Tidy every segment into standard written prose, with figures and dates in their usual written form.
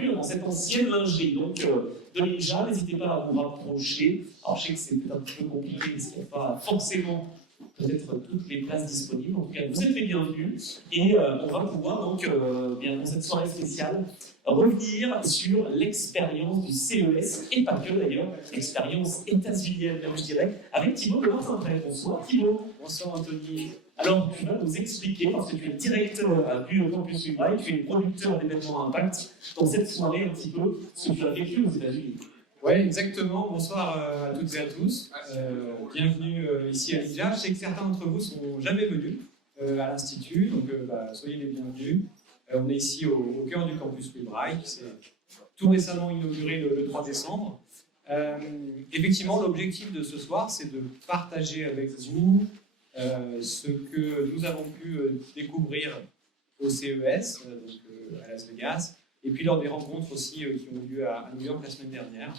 bienvenue dans cette ancienne lingerie de l'INJA. N'hésitez pas à vous rapprocher. Alors je sais que c'est peut-être un petit peu compliqué parce qu'il n'y a pas forcément peut-être toutes les places disponibles. En tout cas, vous êtes les bienvenus. Et on va pouvoir donc, bien dans cette soirée spéciale, revenir sur l'expérience du CES, et pas que d'ailleurs, l'expérience états-unienne, même je dirais, avec Thibaut de Martin-Brel. Bonsoir Thibaut. Bonsoir Anthony. Alors tu vas nous expliquer, parce que tu es directeur du Campus Libraille, tu es producteur d'événements Impact, dans cette soirée un petit peu, ce que tu as vécu aux États-Unis. Oui, exactement. Bonsoir à toutes et à tous. Bienvenue ici à l'INJA. Je sais que certains d'entre vous ne sont jamais venus à l'Institut, donc soyez les bienvenus. On est ici au cœur du Campus Libraille, qui s'est tout récemment inauguré le 3 décembre. Effectivement, l'objectif de ce soir, c'est de partager avec vous ce que nous avons pu découvrir au CES, à Las Vegas, et puis lors des rencontres aussi qui ont eu lieu à New York la semaine dernière.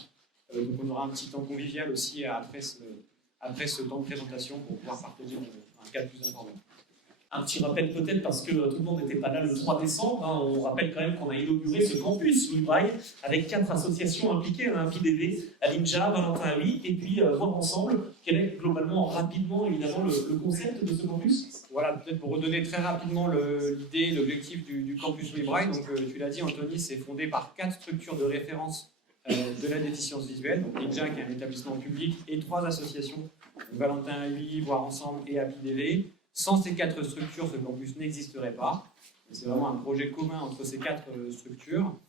Donc on aura un petit temps convivial aussi après ce temps de présentation pour pouvoir partager un cadre plus informel. Un petit rappel peut-être parce que tout le monde n'était pas là le 3 décembre. Hein, on rappelle quand même qu'on a inauguré ce campus Libraille avec 4 associations impliquées, un PDV, à l'INJA, Valentin Oui, et puis voir ensemble quel est globalement, rapidement, évidemment, le concept de ce campus. Voilà, peut-être pour redonner très rapidement l'idée, l'objectif du campus Libraille. Donc tu l'as dit Anthony, c'est fondé par 4 structures de référence de la déficience visuelle. Donc l'INJA qui est un établissement public et 3 associations, Valentin Oui, Voir Ensemble et APIDV. Sans ces 4 structures, ce campus n'existerait pas. C'est vraiment un projet commun entre ces 4 structures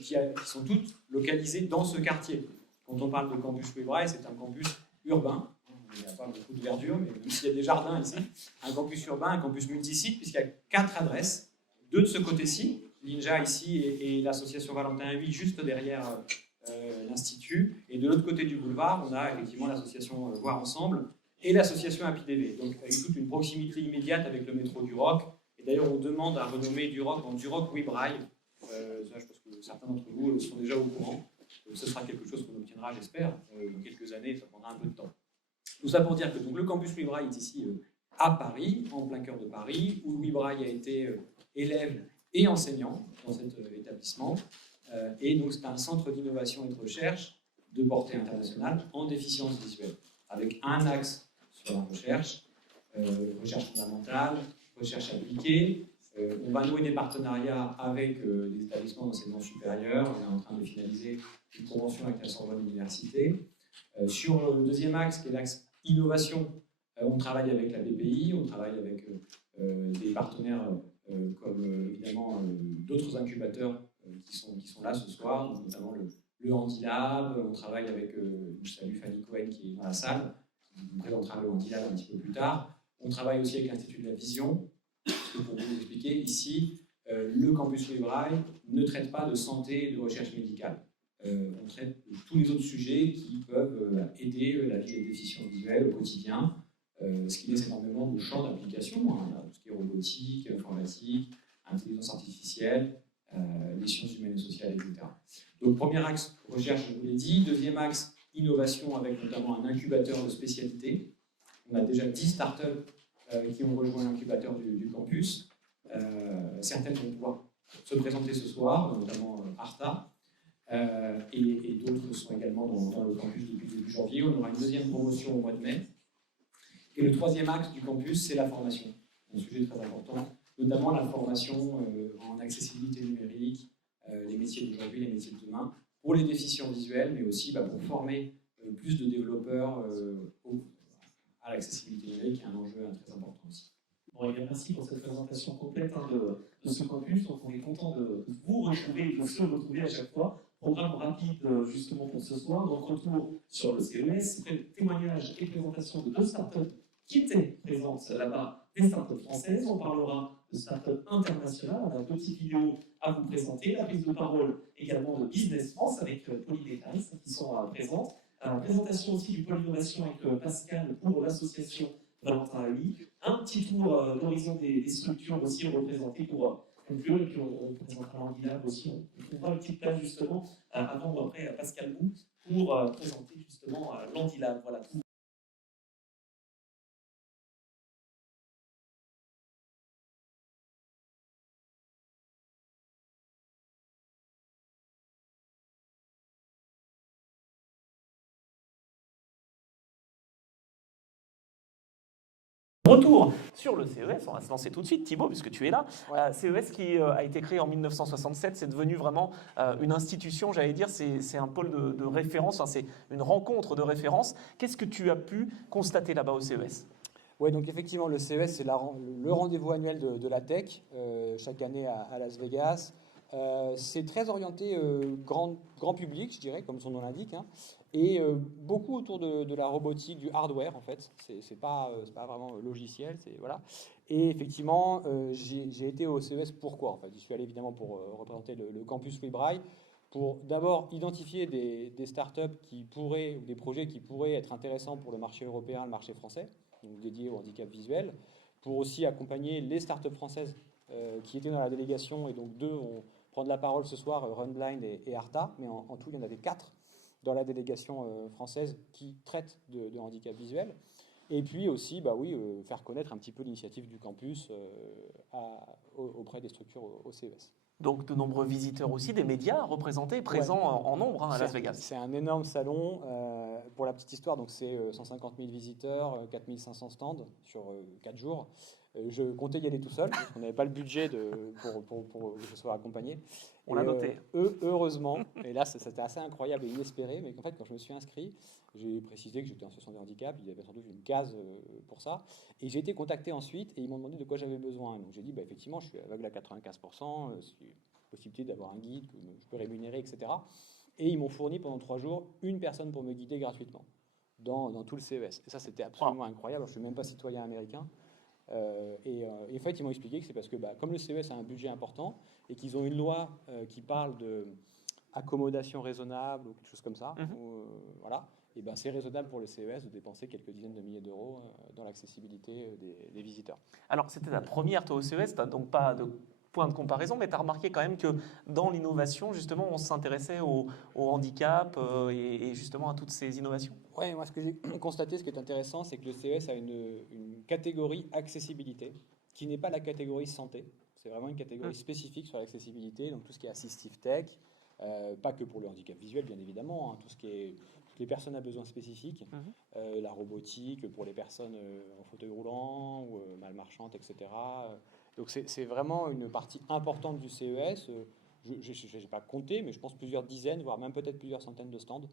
qui sont toutes localisées dans ce quartier. Quand on parle de campus Libraille, c'est un campus urbain. Il n'y a pas beaucoup de verdure, mais même s'il y a des jardins ici, un campus urbain, un campus multisite, puisqu'il y a 4 adresses, 2 de ce côté-ci, l'INJA ici et l'association Valentin Oui juste derrière l'Institut. Et de l'autre côté du boulevard, on a effectivement l'association Voir Ensemble et l'association APIDV, donc avec toute une proximité immédiate avec le métro du Roc. Et d'ailleurs, on demande à renommer du Roc en du Roc Libraille. Ça, je pense que certains d'entre vous sont déjà au courant. Donc, ce sera quelque chose qu'on obtiendra, j'espère, dans quelques années. Ça prendra un peu de temps. Tout ça pour dire que donc, le campus Libraille est ici à Paris, en plein cœur de Paris, où Louis Braille a été élève et enseignant dans cet établissement. Et donc, c'est un centre d'innovation et de recherche de portée internationale en déficience visuelle, avec un axe sur la recherche, recherche fondamentale, recherche appliquée. On va nouer des partenariats avec des établissements d'enseignement supérieur. On est en train de finaliser une convention avec la Sorbonne Université. Sur le deuxième axe, qui est l'axe innovation, on travaille avec la BPI, on travaille avec des partenaires comme évidemment d'autres incubateurs qui sont là ce soir, notamment le Handilab. On travaille avec, je salue Fanny Cohen qui est dans la salle, qui vous présentera le Handilab un petit peu plus tard. On travaille aussi avec l'Institut de la Vision. Pour vous expliquer, ici, le campus Libraille ne traite pas de santé et de recherche médicale. On traite de tous les autres sujets qui peuvent aider la vie des déficients visuels au quotidien, ce qui laisse énormément de champs d'application, hein, tout ce qui est robotique, informatique, intelligence artificielle, les sciences humaines et sociales, etc. Donc, premier axe, recherche, je vous l'ai dit. Deuxième axe, innovation, avec notamment un incubateur de spécialité. On a déjà 10 startups qui ont rejoint l'incubateur du campus. Certaines vont pouvoir se présenter ce soir, notamment Arta, et d'autres sont également dans le campus depuis début janvier. On aura une deuxième promotion au mois de mai. Et le troisième axe du campus, c'est la formation. Un sujet très important, notamment la formation en accessibilité numérique, les métiers d'aujourd'hui, les métiers de demain, pour les déficients visuels, mais aussi pour former plus de développeurs à l'accessibilité numérique, qui est un enjeu très important aussi. Bon, et merci pour cette présentation complète de ce campus. Donc on est content de vous retrouver et de se retrouver à chaque fois. Programme rapide justement pour ce soir. Donc retour sur le CES, témoignage et présentation de 2 startups qui étaient présentes là-bas, des startups françaises. On parlera de startups internationales. On a 2 petites vidéos à vous présenter. La prise de parole également de Business France avec Pauline et Clarisse qui sont présentes. Présentation aussi du pôle innovation avec Pascal pour l'association Valentin Oui. Un petit tour d'horizon des structures aussi représentées pour conclure, et puis on présentera l'Handilab aussi. On trouvera une petite place justement avant ou après à Pascal Bou pour présenter justement l'Handilab. Voilà, tout Retour sur le CES, on va se lancer tout de suite, Thibaut, puisque tu es là. Ouais. CES qui a été créé en 1967, c'est devenu vraiment une institution, j'allais dire, c'est un pôle de référence, enfin, c'est une rencontre de référence. Qu'est-ce que tu as pu constater là-bas au CES? Ouais, donc effectivement, le CES, c'est le rendez-vous annuel de la tech, chaque année à Las Vegas. C'est très orienté grand public, je dirais, comme son nom l'indique, hein, et beaucoup autour de la robotique, du hardware en fait. C'est pas vraiment logiciel, voilà. Et effectivement, j'ai été au CES pourquoi en fait. J'y suis allé évidemment pour représenter le campus Webrail, pour d'abord identifier des startups qui pourraient, ou des projets qui pourraient être intéressants pour le marché européen, le marché français, donc dédiés au handicap visuel, pour aussi accompagner les startups françaises qui étaient dans la délégation, et donc deux vont prendre la parole ce soir, Runblind et Arta, mais en tout, il y en avait 4 dans la délégation française qui traitent de handicap visuel. Et puis aussi, faire connaître un petit peu l'initiative du campus auprès des structures au CES. Donc de nombreux visiteurs aussi, des médias représentés, présents en nombre à Las Vegas. C'est un énorme salon. Pour la petite histoire, donc c'est 150 000 visiteurs, 4 500 stands sur 4 jours. Je comptais y aller tout seul, parce qu'on n'avait pas le budget pour que je sois accompagné. On l'a noté. Heureusement, et là c'était assez incroyable et inespéré, mais qu'en fait quand je me suis inscrit, j'ai précisé que j'étais en situation de handicap, il y avait sans doute une case pour ça, et j'ai été contacté ensuite et ils m'ont demandé de quoi j'avais besoin. Donc j'ai dit effectivement je suis aveugle à 95%, possibilité d'avoir un guide que je peux rémunérer, etc. Et ils m'ont fourni pendant 3 jours une personne pour me guider gratuitement dans tout le CES. Et ça c'était absolument incroyable. Alors, je ne suis même pas citoyen américain. En fait, ils m'ont expliqué que c'est parce que comme le CES a un budget important et qu'ils ont une loi qui parle d'accommodation raisonnable ou quelque chose comme ça, voilà, et c'est raisonnable pour le CES de dépenser quelques dizaines de milliers d'euros dans l'accessibilité des visiteurs. Alors, c'était la première, toi, au CES, tu n'as donc pas de point de comparaison, mais tu as remarqué quand même que dans l'innovation, justement, on s'intéressait au handicap et justement à toutes ces innovations. Oui, moi, ce que j'ai constaté, ce qui est intéressant, c'est que le CES a une catégorie accessibilité qui n'est pas la catégorie santé. C'est vraiment une catégorie spécifique sur l'accessibilité, donc tout ce qui est assistive tech, pas que pour le handicap visuel, bien évidemment, hein, toutes les personnes à besoins spécifiques, la robotique pour les personnes en fauteuil roulant ou mal marchantes, etc. Donc c'est vraiment une partie importante du CES. Je n'ai pas compté, mais je pense plusieurs dizaines, voire même peut-être plusieurs centaines de stands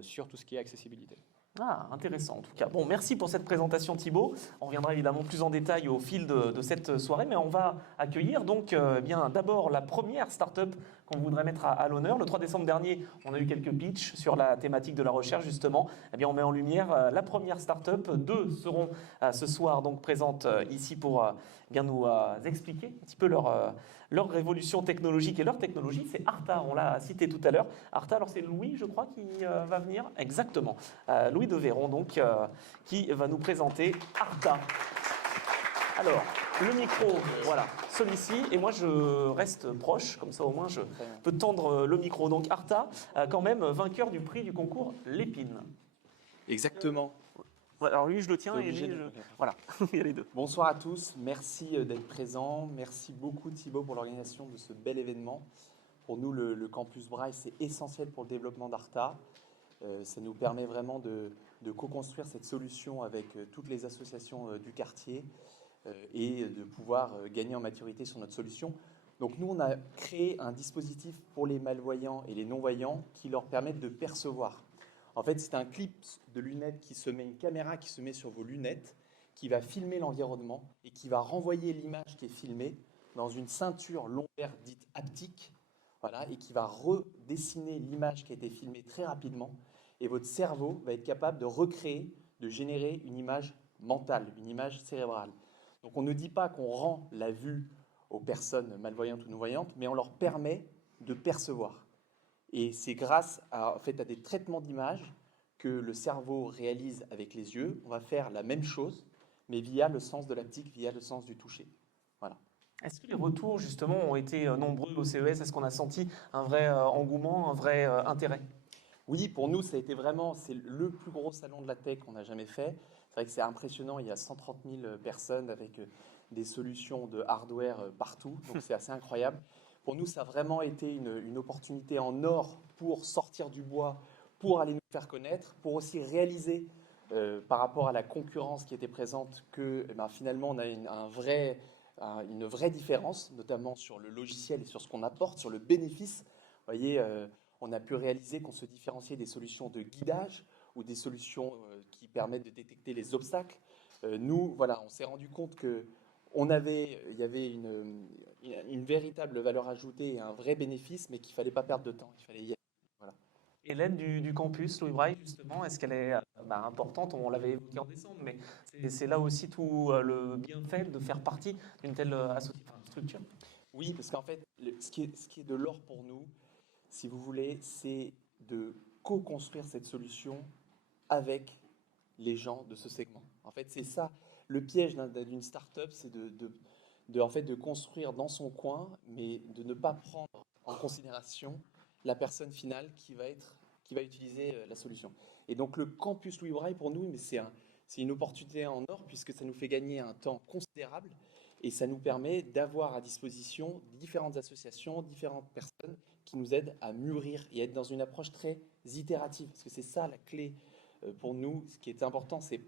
sur tout ce qui est accessibilité. Ah, intéressant en tout cas. Bon, merci pour cette présentation Thibaut. On reviendra évidemment plus en détail au fil de cette soirée, mais on va accueillir donc bien d'abord la première start-up qu'on voudrait mettre à l'honneur. Le 3 décembre dernier, on a eu quelques pitchs sur la thématique de la recherche justement. Eh bien, on met en lumière la première start-up. 2 seront ce soir donc présentes ici pour bien nous expliquer un petit peu leur révolution technologique et leur technologie. C'est Arta, on l'a cité tout à l'heure. Arta, alors c'est Louis, je crois, qui va venir. Exactement. Louis de Véron, donc, qui va nous présenter Arta. Alors, le micro, voilà, celui-ci, et moi je reste proche, comme ça au moins je peux tendre le micro. Donc Arta, quand même, vainqueur du prix du concours Lépine. Exactement. Alors lui, je le tiens et lui, voilà, il y a les deux. Bonsoir à tous, merci d'être présents. Merci beaucoup Thibaut pour l'organisation de ce bel événement. Pour nous, le campus Braille, c'est essentiel pour le développement d'Arta. Ça nous permet vraiment de co-construire cette solution avec toutes les associations du quartier et de pouvoir gagner en maturité sur notre solution. Donc nous, on a créé un dispositif pour les malvoyants et les non-voyants qui leur permettent de percevoir. En fait, c'est un clip de lunettes une caméra qui se met sur vos lunettes, qui va filmer l'environnement et qui va renvoyer l'image qui est filmée dans une ceinture lombaire dite haptique, voilà, et qui va redessiner l'image qui a été filmée très rapidement. Et votre cerveau va être capable de recréer, de générer une image mentale, une image cérébrale. Donc on ne dit pas qu'on rend la vue aux personnes malvoyantes ou non-voyantes, mais on leur permet de percevoir. Et c'est grâce à des traitements d'images que le cerveau réalise avec les yeux. On va faire la même chose, mais via le sens de l'haptique, via le sens du toucher. Voilà. Est-ce que les retours, justement, ont été nombreux au CES? Est-ce qu'on a senti un vrai engouement, un vrai intérêt? Oui, pour nous, ça a été vraiment, c'est le plus gros salon de la tech qu'on a jamais fait. C'est vrai que c'est impressionnant, il y a 130 000 personnes avec des solutions de hardware partout, donc c'est assez incroyable. Pour nous, ça a vraiment été une opportunité en or pour sortir du bois, pour aller nous faire connaître, pour aussi réaliser par rapport à la concurrence qui était présente que finalement on a une vraie différence, notamment sur le logiciel et sur ce qu'on apporte, sur le bénéfice. Vous voyez, on a pu réaliser qu'on se différenciait des solutions de guidage ou des solutions qui permettent de détecter les obstacles. Nous, voilà, on s'est rendu compte qu'il y avait une véritable valeur ajoutée et un vrai bénéfice, mais qu'il ne fallait pas perdre de temps. Il fallait y aller. Voilà. Et l'aide du campus Louis Braille, justement, est-ce qu'elle est importante? On l'avait évoqué en décembre, mais c'est là aussi tout le bienfait de faire partie d'une telle structure. Oui, parce qu'en fait, ce qui est de l'or pour nous, si vous voulez, c'est de co-construire cette solution avec les gens de ce segment. En fait, c'est ça, le piège d'une start-up, c'est de construire dans son coin, mais de ne pas prendre en considération la personne finale qui va utiliser la solution. Et donc, le campus Louis Braille, pour nous, c'est une opportunité en or, puisque ça nous fait gagner un temps considérable, et ça nous permet d'avoir à disposition différentes associations, différentes personnes qui nous aident à mûrir et à être dans une approche très itérative, parce que c'est ça la clé pour nous. Ce qui est important, c'est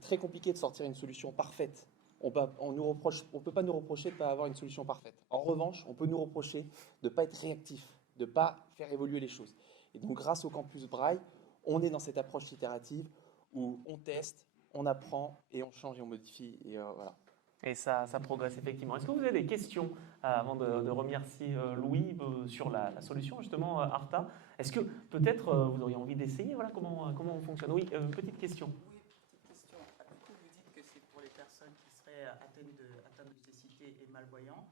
très compliqué de sortir une solution parfaite. On ne peut pas nous reprocher de ne pas avoir une solution parfaite. En revanche, on peut nous reprocher de ne pas être réactif, de ne pas faire évoluer les choses. Et donc, grâce au campus Braille, on est dans cette approche itérative où on teste, on apprend et on change et on modifie. Et voilà. Et ça progresse effectivement. Est-ce que vous avez des questions avant de remercier Louis sur la solution justement Arta? Est-ce que peut-être vous auriez envie d'essayer? Voilà comment on fonctionne. Oui, petite question. Oui, petite question. Du coup, vous dites que c'est pour les personnes qui seraient atteintes de cécité et malvoyants,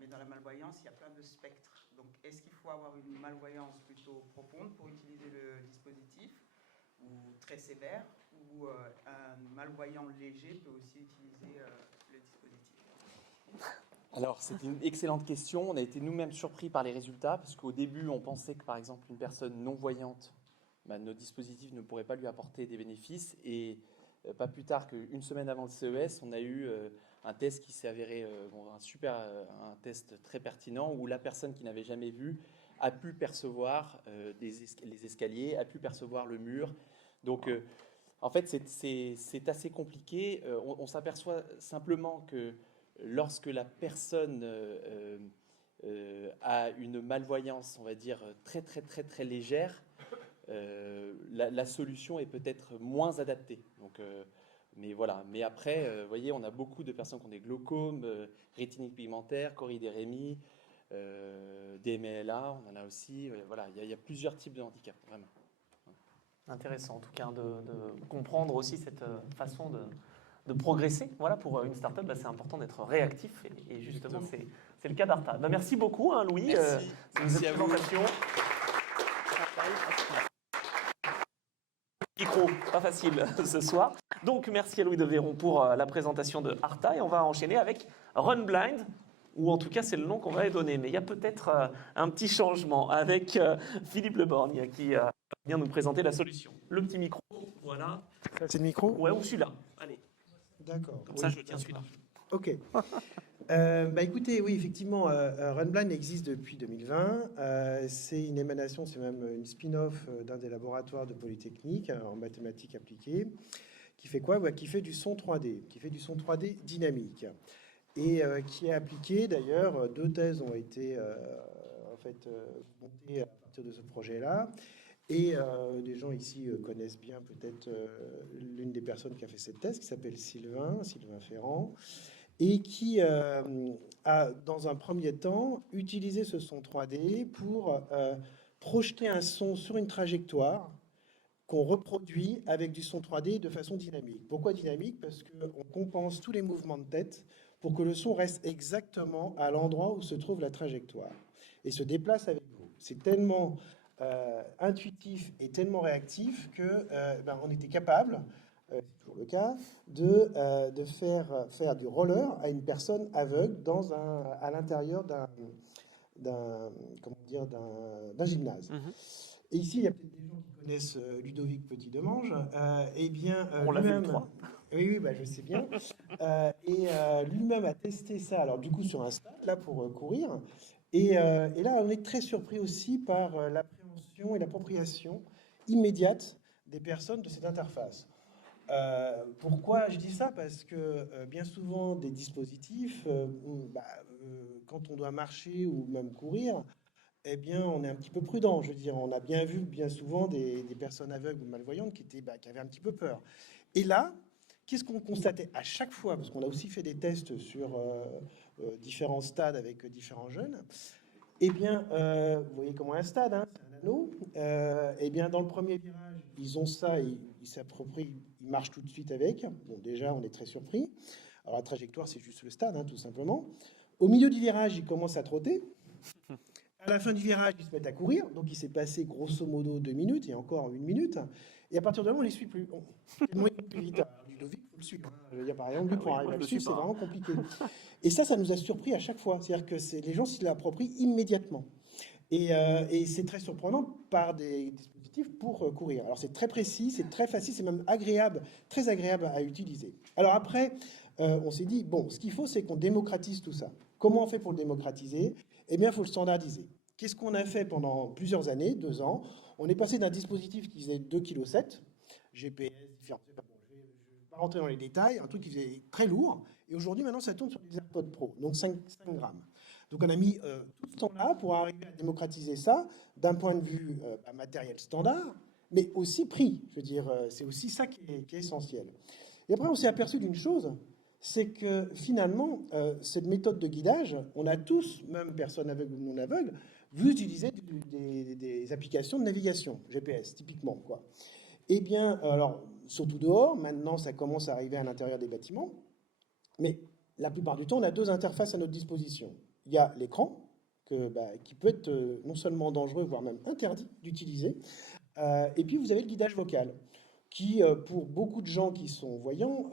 mais dans la malvoyance, il y a plein de spectres. Donc, est-ce qu'il faut avoir une malvoyance plutôt profonde pour utiliser le dispositif, ou très sévère, ou un malvoyant léger peut aussi utiliser le dispositif? Alors, c'est une excellente question. On a été nous-mêmes surpris par les résultats, parce qu'au début, on pensait que, par exemple, une personne non-voyante, nos dispositifs ne pourraient pas lui apporter des bénéfices. Et pas plus tard qu'une semaine avant le CES, on a eu un test qui s'est avéré un test très pertinent, où la personne qui n'avait jamais vu a pu percevoir les escaliers, a pu percevoir le mur. Donc, en fait, c'est assez compliqué. On s'aperçoit simplement que lorsque la personne a une malvoyance, on va dire, très, très, très, très légère, la solution est peut-être moins adaptée. Donc, mais voilà. Mais après, vous voyez, on a beaucoup de personnes qui ont des glaucomes, rétinique pigmentaire, choroïdérémie, DMLA, on en a aussi. Voilà, il y a plusieurs types de handicaps, vraiment. Intéressant en tout cas de comprendre aussi cette façon de progresser. Voilà, pour une start-up, c'est important d'être réactif et justement c'est le cas d'Arta. Merci beaucoup Louis. Merci. Merci à vous. Micro, pas facile ce soir. Donc merci à Louis de Véron pour la présentation de Arta et on va enchaîner avec Run Blind, ou en tout cas c'est le nom qu'on va donner, mais il y a peut-être un petit changement avec Philippe Leborgne qui vient nous présenter la solution. Le petit micro, voilà. Ça, c'est le micro? Ouais, ou celui-là, allez. D'accord. Comme ça je tiens celui-là. Ok. Écoutez, oui, effectivement, RunBlind existe depuis 2020. C'est une émanation, c'est même une spin-off d'un des laboratoires de Polytechnique en mathématiques appliquées, qui fait quoi? Qui fait du son 3D, qui fait du son 3D dynamique. Et qui est appliqué, d'ailleurs, 2 thèses ont été montées à partir de ce projet-là. Et des gens ici connaissent bien peut-être l'une des personnes qui a fait cette thèse, qui s'appelle Sylvain Ferrand, et qui a, dans un premier temps, utilisé ce son 3D pour projeter un son sur une trajectoire qu'on reproduit avec du son 3D de façon dynamique. Pourquoi dynamique? Parce qu'on compense tous les mouvements de tête pour que le son reste exactement à l'endroit où se trouve la trajectoire et se déplace avec vous. C'est tellement intuitif et tellement réactif que on était capable, c'est toujours le cas, de faire du roller à une personne aveugle à l'intérieur d'un gymnase. Et ici, il y a peut-être des gens qui connaissent Ludovic Petit-Demange. On l'a fait le 3. Oui, je sais bien. Lui-même a testé ça, alors du coup sur un stade, là, pour courir. Et là, on est très surpris aussi par l'appréhension et l'appropriation immédiate des personnes de cette interface. Pourquoi je dis ça? Parce que bien souvent, des dispositifs, quand on doit marcher ou même courir, eh bien, on est un petit peu prudent. Je veux dire, on a bien vu bien souvent des personnes aveugles ou malvoyantes qui avaient un petit peu peur. Et là, qu'est-ce qu'on constatait à chaque fois? Parce qu'on a aussi fait des tests sur différents stades avec différents jeunes. Eh bien, vous voyez comment un stade, hein, c'est un anneau. Eh bien, dans le premier virage, ils ont ça, ils s'approprient, ils marchent tout de suite avec. Bon, déjà, on est très surpris. Alors, la trajectoire, c'est juste le stade, hein, tout simplement. Au milieu du virage, ils commencent à trotter. À la fin du virage, ils se mettent à courir. Donc, il s'est passé grosso modo 2 minutes et encore 1 minute. Et à partir de là, on ne les suit plus. Tellement ils vont plus vite. Ludovic, il faut le suivre. Hein. Je veux dire, par exemple, lui, pour arriver à le suivre, c'est vraiment compliqué. Et ça nous a surpris à chaque fois. C'est-à-dire que les gens s'y l'approprient immédiatement. Et c'est très surprenant par des dispositifs pour courir. Alors, c'est très précis, c'est très facile, c'est même agréable, très agréable à utiliser. Alors après, on s'est dit, bon, ce qu'il faut, c'est qu'on démocratise tout ça. Comment on fait pour le démocratiser? Eh bien, il faut le standardiser. Qu'est-ce qu'on a fait pendant plusieurs années, 2 ans? On est passé d'un dispositif qui faisait 2,7 kg, GPS, différents... Bon, je ne vais pas rentrer dans les détails, un truc qui faisait très lourd. Et aujourd'hui, maintenant, ça tourne sur des AirPods Pro, donc 5 grammes. Donc, on a mis tout ce temps-là pour arriver à démocratiser ça d'un point de vue matériel standard, mais aussi prix. Je veux dire, c'est aussi ça qui est essentiel. Et après, on s'est aperçu d'une chose, c'est que finalement, cette méthode de guidage, on a tous, même personnes aveugles ou non aveugles, vous utilisez des applications de navigation, GPS, typiquement, quoi. Eh bien, alors, surtout dehors, maintenant, ça commence à arriver à l'intérieur des bâtiments, mais la plupart du temps, on a 2 interfaces à notre disposition. Il y a l'écran, qui peut être non seulement dangereux, voire même interdit d'utiliser, et puis vous avez le guidage vocal, qui, pour beaucoup de gens qui sont voyants,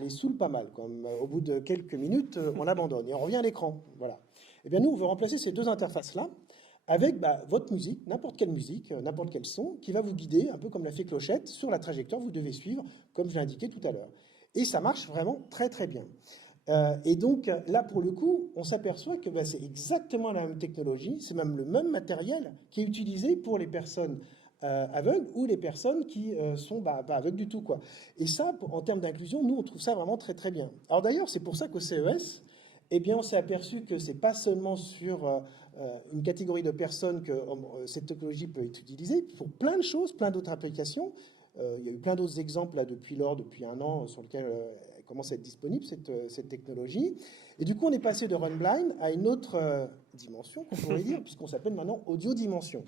les saoule pas mal. Comme, au bout de quelques minutes, on abandonne et on revient à l'écran. Voilà. Eh bien, nous, on veut remplacer ces 2 interfaces-là avec votre musique, n'importe quelle musique, n'importe quel son, qui va vous guider, un peu comme l'a fait Clochette, sur la trajectoire que vous devez suivre, comme je l'ai indiqué tout à l'heure. Et ça marche vraiment très, très bien. Et donc, là, pour le coup, on s'aperçoit que c'est exactement la même technologie, c'est même le même matériel qui est utilisé pour les personnes aveugles ou les personnes qui sont pas aveugles du tout, quoi. Et ça, en termes d'inclusion, nous, on trouve ça vraiment très, très bien. Alors d'ailleurs, c'est pour ça qu'au CES, eh bien, on s'est aperçu que c'est pas seulement sur une catégorie de personnes que cette technologie peut être utilisée, pour plein de choses, plein d'autres applications. Il y a eu plein d'autres exemples là, depuis 1 an sur lesquels elle commence à être disponible, cette technologie. Et du coup, on est passé de RunBlind à une autre dimension, qu'on pourrait dire, puisqu'on s'appelle maintenant Audio Dimension.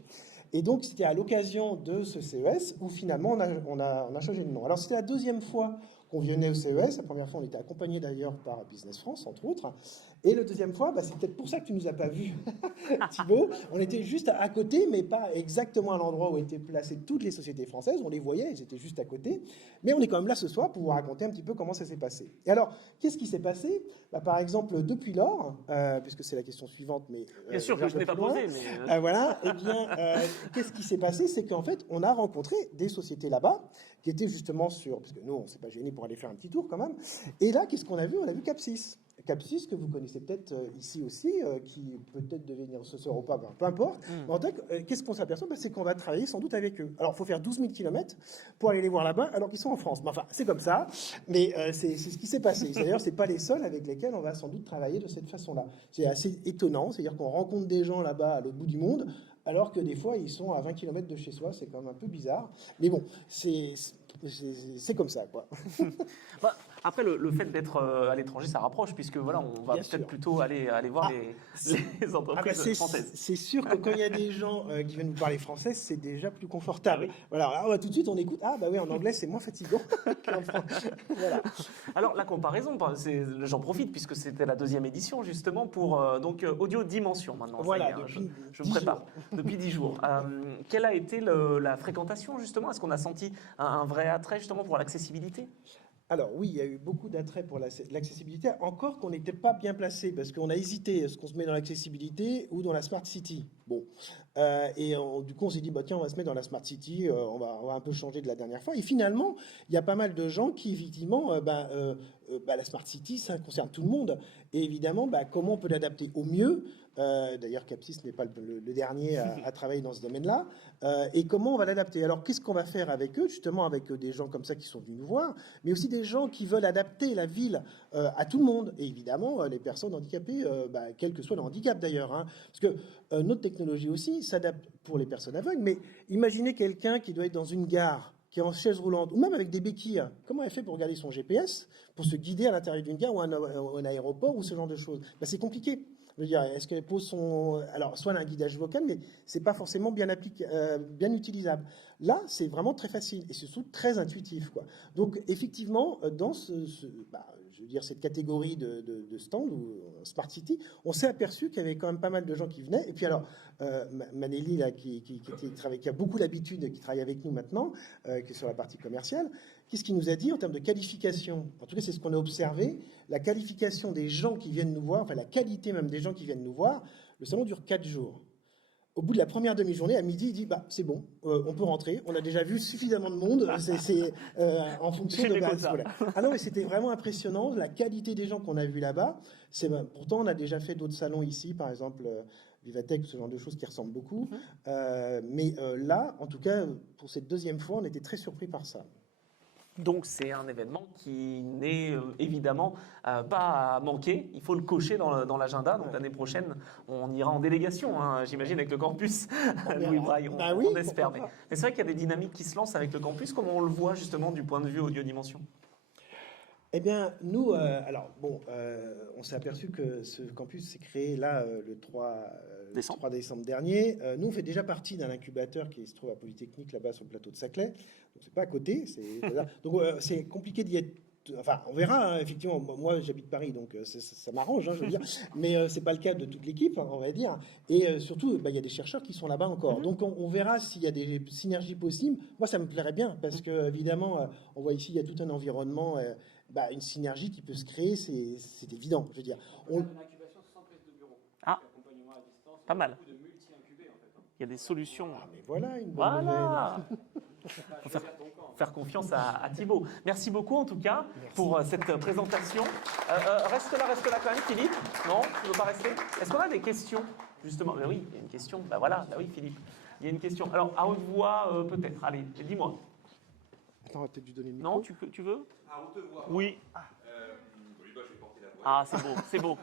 Et donc, c'était à l'occasion de ce CES où finalement, on a changé de nom. Alors, c'était la 2e fois qu'on venait au CES. La première fois, on était accompagné d'ailleurs par Business France, entre autres. Et la 2e fois, c'est peut-être pour ça que tu ne nous as pas vus, Thibaut. On était juste à côté, mais pas exactement à l'endroit où étaient placées toutes les sociétés françaises. On les voyait, ils étaient juste à côté. Mais on est quand même là ce soir pour vous raconter un petit peu comment ça s'est passé. Et alors, qu'est-ce qui s'est passé? Par exemple, depuis lors, puisque c'est la question suivante, mais... Bien sûr que je n'ai pas posé, mais... voilà, eh bien, qu'est-ce qui s'est passé? C'est qu'en fait, on a rencontré des sociétés là-bas qui étaient justement parce que nous, on ne s'est pas gêné pour aller faire un petit tour quand même. Et là, qu'est-ce qu'on a vu? On a vu Capsys. Capsys, que vous connaissez peut-être ici aussi, qui peut-être devait venir ce soir ou pas, peu importe. Mais en fait, qu'est-ce qu'on s'aperçoit? C'est qu'on va travailler sans doute avec eux. Alors, il faut faire 12 000 km pour aller les voir là-bas, alors qu'ils sont en France. Mais enfin, c'est comme ça, mais c'est ce qui s'est passé. D'ailleurs, ce n'est pas les seuls avec lesquels on va sans doute travailler de cette façon-là. C'est assez étonnant, c'est-à-dire qu'on rencontre des gens là-bas à l'autre bout du monde, alors que des fois, ils sont à 20 km de chez soi. C'est quand même un peu bizarre. Mais bon, c'est comme ça, quoi. Après, le fait d'être à l'étranger, ça rapproche, puisque voilà, on va peut-être plutôt aller voir les entreprises françaises. C'est sûr que quand il y a des gens qui viennent nous parler français, c'est déjà plus confortable. Ah oui. Voilà, alors, tout de suite, on écoute. Ah, bah oui, en anglais, c'est moins fatigant qu'en français. Voilà. Alors, la comparaison, j'en profite, puisque c'était la 2e édition, justement, pour Audio Dimension, maintenant. Voilà, je me prépare. Depuis 10 jours. Quelle a été la fréquentation, justement? Est-ce qu'on a senti un vrai attrait, justement, pour l'accessibilité? Alors oui, il y a eu beaucoup d'attrait pour l'accessibilité, encore qu'on n'était pas bien placé, parce qu'on a hésité, est-ce qu'on se met dans l'accessibilité ou dans la Smart City? Bon, du coup on s'est dit, tiens, on va se mettre dans la Smart City, on va un peu changer de la dernière fois. Et finalement, il y a pas mal de gens qui, effectivement, la Smart City, ça concerne tout le monde. Et évidemment, comment on peut l'adapter au mieux D'ailleurs, Capsys n'est pas le dernier à travailler dans ce domaine-là. Et comment on va l'adapter? Alors, qu'est-ce qu'on va faire avec eux? Justement, avec des gens comme ça qui sont venus nous voir, mais aussi des gens qui veulent adapter la ville à tout le monde. Et évidemment, les personnes handicapées, quel que soit le handicap d'ailleurs. Hein. Parce que notre technologie aussi s'adapte pour les personnes aveugles. Mais imaginez quelqu'un qui doit être dans une gare, qui est en chaise roulante, ou même avec des béquilles. Comment elle fait pour regarder son GPS, pour se guider à l'intérieur d'une gare ou un aéroport ou ce genre de choses? C'est compliqué. Je veux dire, est-ce qu'elle pose son... Alors, soit elle a un guidage vocal, mais c'est pas forcément bien bien utilisable. Là, c'est vraiment très facile et c'est surtout très intuitif, quoi. Donc, effectivement, dans je veux dire, cette catégorie de stand ou Smart City, on s'est aperçu qu'il y avait quand même pas mal de gens qui venaient. Et puis alors, Manélie, là, qui a beaucoup l'habitude, qui travaille avec nous maintenant, qui est sur la partie commerciale, qu'est-ce qu'il nous a dit en termes de qualification? En tout cas, c'est ce qu'on a observé. La qualification des gens qui viennent nous voir, enfin la qualité même des gens qui viennent nous voir, le salon dure 4 jours. Au bout de la première demi-journée, à midi, il dit c'est bon, on peut rentrer. On a déjà vu suffisamment de monde. C'est en fonction de. Voilà. Ah non, mais c'était vraiment impressionnant la qualité des gens qu'on a vus là-bas. Pourtant, on a déjà fait d'autres salons ici, par exemple Vivatech, ce genre de choses qui ressemblent beaucoup. Mais là, en tout cas, pour cette deuxième fois, on était très surpris par ça. Donc c'est un événement qui n'est évidemment pas à manquer. Il faut le cocher dans l'agenda. Donc l'année prochaine, on ira en délégation, hein, j'imagine, avec le campus Louis Braille. On espère. Mais c'est vrai qu'il y a des dynamiques qui se lancent avec le campus. Comment on le voit justement du point de vue audio-dimension? Eh bien, nous, on s'est aperçu que ce campus s'est créé là le 3 décembre dernier. Nous, on fait déjà partie d'un incubateur qui se trouve à Polytechnique, là-bas sur le plateau de Saclay. Donc, c'est pas à côté. Donc, c'est compliqué d'y être. Enfin, on verra, hein, effectivement. Moi, j'habite Paris, donc ça m'arrange, hein, je veux dire. Mais c'est pas le cas de toute l'équipe, hein, on va dire. Et surtout, il y a des chercheurs qui sont là-bas encore. Donc, on verra s'il y a des synergies possibles. Moi, ça me plairait bien, parce que évidemment, on voit ici, il y a tout un environnement. Une synergie qui peut se créer, c'est évident. Je veux dire, une incubation sans prise de bureau. Accompagnement à distance. Pas mal. De multi-incubés, en fait. Il y a des solutions. Mais voilà une bonne nouvelle. Faire confiance à Thibaut. Merci beaucoup en tout cas pour cette présentation. Reste là quand même, Philippe. Non, tu ne veux pas rester? Est-ce qu'on a des questions justement? Ben oui, il y a une question. Ben voilà, oui, Philippe. Il y a une question. Alors, à haute voix, peut-être. Allez, dis-moi. Attends, on va peut-être lui donner le micro. Non, tu veux? Ah, on te voit. Oui. Je vais porter la voix. Ah, c'est beau, c'est beau.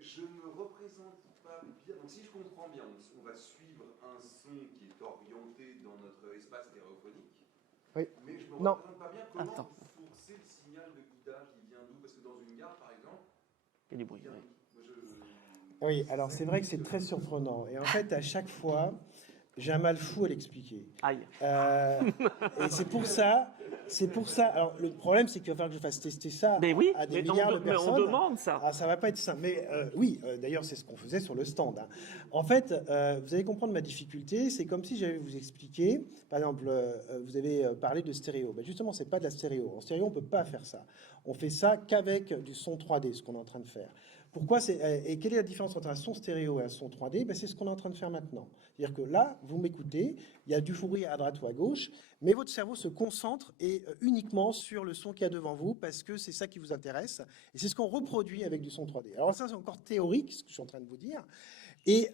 Je me représente pas bien. Donc, si je comprends bien, on va suivre un son qui est orienté dans notre espace stéréophonique. Oui. Mais je me représente pas bien comment forcer le signal de guidage. Il vient d'où? Parce que dans une gare, par exemple, il y a du bruit. Oui, alors c'est vrai que c'est très surprenant. Et en fait, à chaque fois, j'ai un mal fou à l'expliquer. Aïe. Et c'est pour ça. Alors, le problème, c'est qu'il va falloir que je fasse tester ça à des milliards de personnes. Mais on demande ça. Ah, ça va pas être simple. Mais d'ailleurs, c'est ce qu'on faisait sur le stand. Hein. En fait, vous allez comprendre ma difficulté. C'est comme si j'allais vous expliquer. Par exemple, vous avez parlé de stéréo. Justement, c'est pas de la stéréo. En stéréo, on peut pas faire ça. On fait ça qu'avec du son 3D, ce qu'on est en train de faire. Pourquoi et quelle est la différence entre un son stéréo et un son 3D? C'est ce qu'on est en train de faire maintenant. C'est-à-dire que là, vous m'écoutez, il y a du fou bruit à droite ou à gauche, mais votre cerveau se concentre uniquement sur le son qu'il y a devant vous, parce que c'est ça qui vous intéresse, et c'est ce qu'on reproduit avec du son 3D. Alors ça, c'est encore théorique, ce que je suis en train de vous dire, et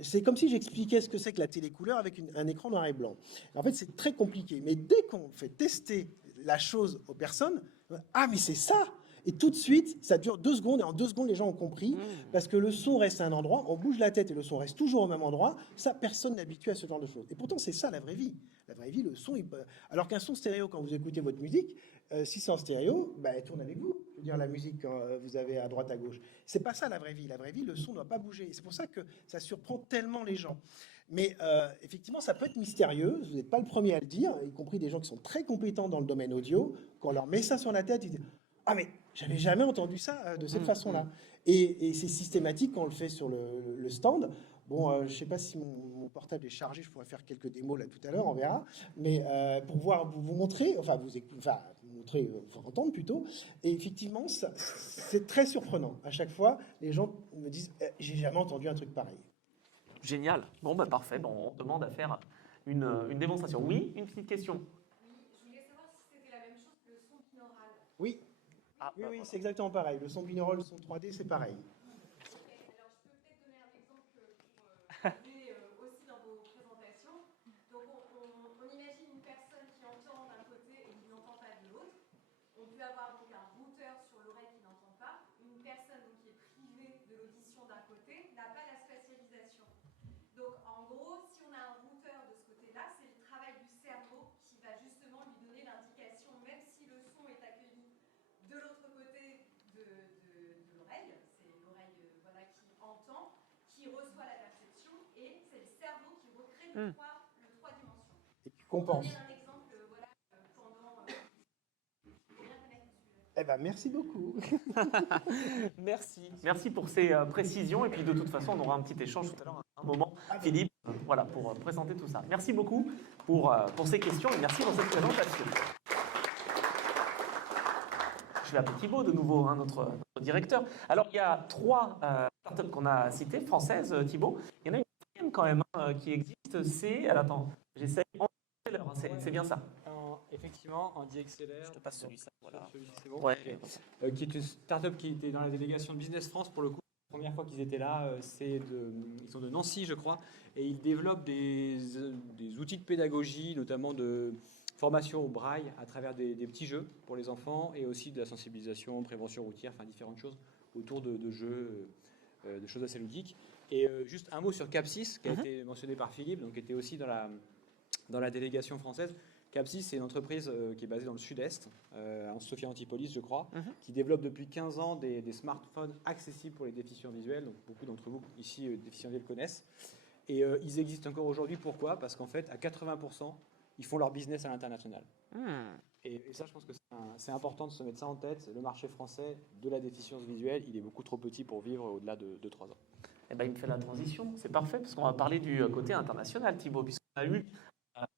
c'est comme si j'expliquais ce que c'est que la télécouleur avec un écran noir et blanc. En fait, c'est très compliqué, mais dès qu'on fait tester la chose aux personnes, ah, mais c'est ça! Et tout de suite, ça dure 2 secondes, et en 2 secondes, les gens ont compris, parce que le son reste à un endroit, on bouge la tête et le son reste toujours au même endroit, ça, personne n'est habitué à ce genre de choses. Et pourtant, c'est ça la vraie vie. La vraie vie, le son, alors qu'un son stéréo, quand vous écoutez votre musique, si c'est en stéréo, elle tourne avec vous. Je veux dire, la musique, quand vous avez à droite, à gauche. C'est pas ça la vraie vie. La vraie vie, le son ne doit pas bouger. C'est pour ça que ça surprend tellement les gens. Mais effectivement, ça peut être mystérieux. Vous n'êtes pas le premier à le dire, y compris des gens qui sont très compétents dans le domaine audio. Quand on leur met ça sur la tête, ils disent « Ah, mais j'avais jamais entendu ça de cette façon-là. » Et c'est systématique quand on le fait sur le stand. Bon, je ne sais pas si mon portable est chargé, je pourrais faire quelques démos là tout à l'heure, on verra. Mais pour vous montrer, vous entendre plutôt. Et effectivement, c'est très surprenant. À chaque fois, les gens me disent j'ai jamais entendu un truc pareil. Génial. Bon, parfait. Bon, on demande à faire une démonstration. Oui, une petite question. Oui, je voulais savoir si c'était la même chose que le son binaural. Oui. Oui, c'est exactement pareil. Le son binaural, le son 3D, c'est pareil. Alors, je peux avez aussi dans vos présentations. Donc on imagine une personne qui entend d'un côté et qui n'entend pas de l'autre. On peut avoir donc un routeur sur l'oreille qui n'entend pas. Une personne donc, qui est privée de l'audition d'un côté n'a pas la spatialisation. Donc en gros, si on a un routeur de ce côté-là, c'est le travail du cerveau qui va justement lui donner l'indication, même si le son est accueilli de l'autre côté de l'oreille, c'est l'oreille voilà, qui entend, qui reçoit la perception, et c'est le cerveau qui recrée le trois dimensions. Et qui compense. Pour donner un exemple, voilà, pendant... faut bien connaître le sujet. Eh ben, merci beaucoup. Merci. Merci pour ces précisions. Et puis de toute façon, on aura un petit échange tout à l'heure, un moment, Philippe, voilà, pour présenter tout ça. Merci beaucoup pour ces questions et merci pour cette présentation. Je vais appeler Thibaut de nouveau, hein, notre directeur. Alors, il y a 3 startups qu'on a citées, françaises, Thibaut. Il y en a une quatrième quand même qui existe, c'est... Alors, attends, j'essaye. C'est bien ça. Effectivement, en DXLR. Je te passe celui-là. Voilà. Celui-ci, c'est bon. Ouais. Ok. Qui est une startup qui était dans la délégation de Business France pour le coup. La première fois qu'ils étaient là, ils sont de Nancy, je crois, et ils développent des outils de pédagogie, notamment de formation au braille à travers des petits jeux pour les enfants et aussi de la sensibilisation, prévention routière, enfin différentes choses autour de jeux, de choses assez ludiques. Et juste un mot sur Capsys, qui a été mentionné par Philippe, donc qui était aussi dans la délégation française. Capsys, c'est une entreprise qui est basée dans le sud-est, en Sophia Antipolis, je crois, qui développe depuis 15 ans des smartphones accessibles pour les déficients visuels. Donc, beaucoup d'entre vous ici, déficients visuels, connaissent. Et ils existent encore aujourd'hui. Pourquoi ? Parce qu'en fait, à 80%, ils font leur business à l'international. Et ça, je pense que c'est important de se mettre ça en tête. Le marché français de la déficience visuelle, il est beaucoup trop petit pour vivre au-delà de 3 ans. Eh ben, il me fait la transition. C'est parfait, parce qu'on va parler du côté international, Thibaut, puisqu'on a eu